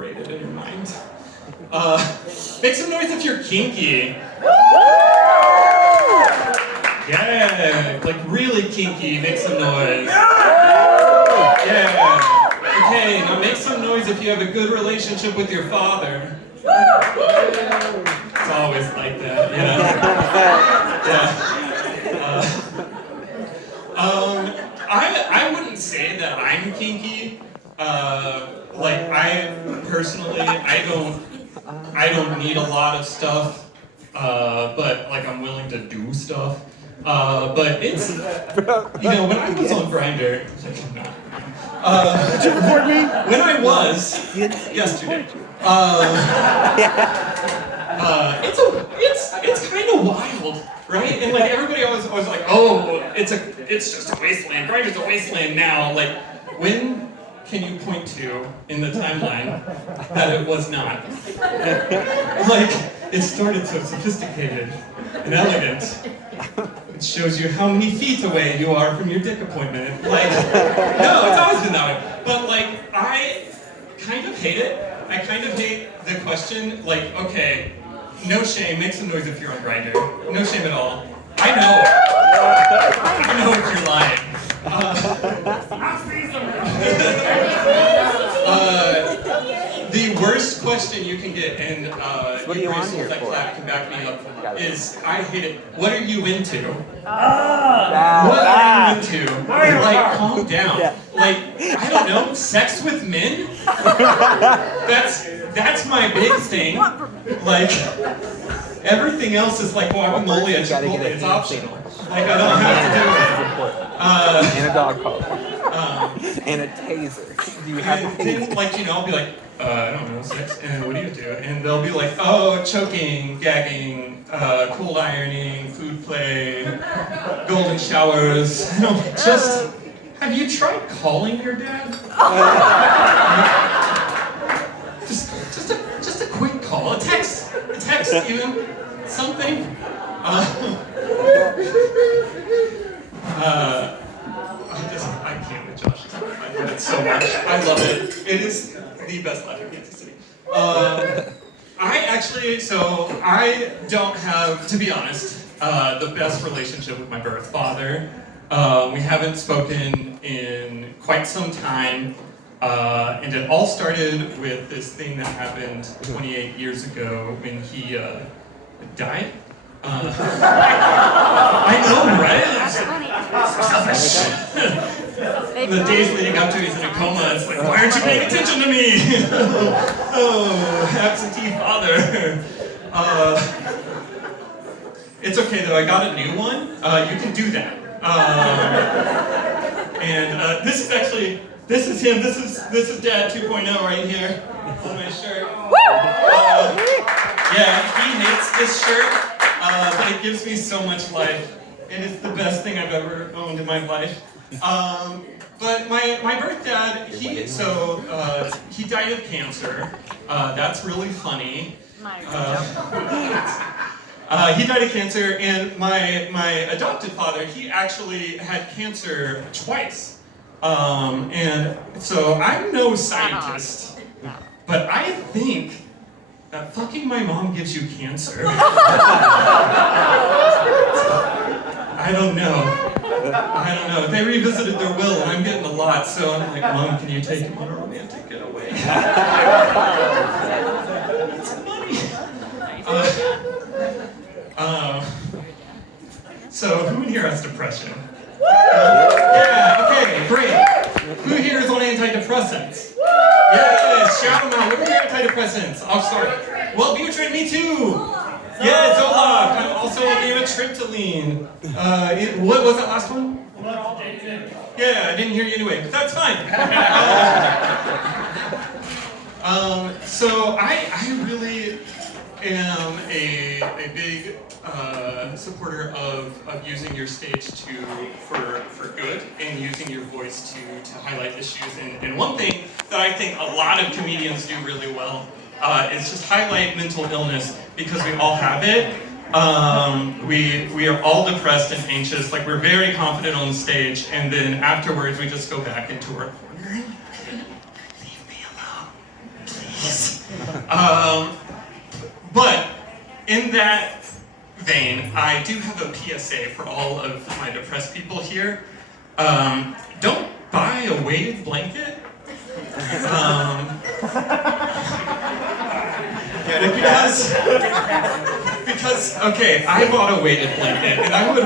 separated in your mind. Make some noise if you're kinky. Yeah, like really kinky, make some noise. Yeah. Okay, now make some noise if you have a good relationship with your father. It's always like that, you know? Yeah. I wouldn't say that I'm kinky. Like I personally, I don't need a lot of stuff. But like I'm willing to do stuff. But it's, when I was on Grindr, did you record me? when I was yesterday, it's kind of wild, right? And like everybody always like, oh, it's just a wasteland. Grindr's a wasteland now. Like, when can you point to in the timeline that it was not? Like, it started so sophisticated and elegant. It shows you how many feet away you are from your dick appointment. Like, no, it's always been that way. But like, I kind of hate it. I kind of hate the question, like, okay, no shame, make some noise if you're on Grindr. No shame at all. I know if you're lying. The worst question you can get, and what are you on here that for? clap can back me up, is I hate it. What are you into? What are you into? Like, calm down. Yeah. Like, I don't know, sex with men? That's my big thing. Like, everything else is like, well, I'm only a Chipotle, it's optional. Like, I don't have to do it. And a dog collar. And a taser. Do you have a And taser? then, like, I'll be like, I don't know, sex, and what do you do? And they'll be like, oh, choking, gagging, cold ironing, food play, golden showers. And I'm like, have you tried calling your dad? just a quick call, a text even, something. I can't with Josh. I love it so much. I love it. It is the best life in Kansas City. I don't have, to be honest, the best relationship with my birth father. We haven't spoken in quite some time. And it all started with this thing that happened 28 years ago when he died. I know, right? The days leading up to he's in a coma, it's like, why aren't you paying attention to me? Oh, absentee father. It's okay though, I got a new one. You can do that. And this is him, this is Dad 2.0 right here on my shirt. Yeah, he hates this shirt, but it gives me so much life. And it's the best thing I've ever owned in my life. But my birth dad, he died of cancer. That's really funny. He died of cancer, and my adopted father, he actually had cancer twice. And so I'm no scientist, but I think that fucking my mom gives you cancer. I don't know. They revisited their will, and I'm getting a lot, so I'm like, Mom, can you take him on a romantic getaway? Need some money. So who in here has depression? Yeah, okay, great. Who here is on antidepressants? Yes, shout them out. What are your antidepressants? I'll start. Well, Butrin, me too. Yeah, Zoloft. I'm also on amitriptyline. What was that last one? Yeah, I didn't hear you anyway, but that's fine. So I really am a big supporter of using your stage for good and using your voice to highlight issues. And one thing that I think a lot of comedians do really well is just highlight mental illness, because we all have it. We are all depressed and anxious, like we're very confident on stage, and then afterwards we just go back into our corner. Leave me alone, please. But in that vein, I do have a PSA for all of my depressed people here. Don't buy a weighted blanket. Because okay, I bought a weighted blanket, and I would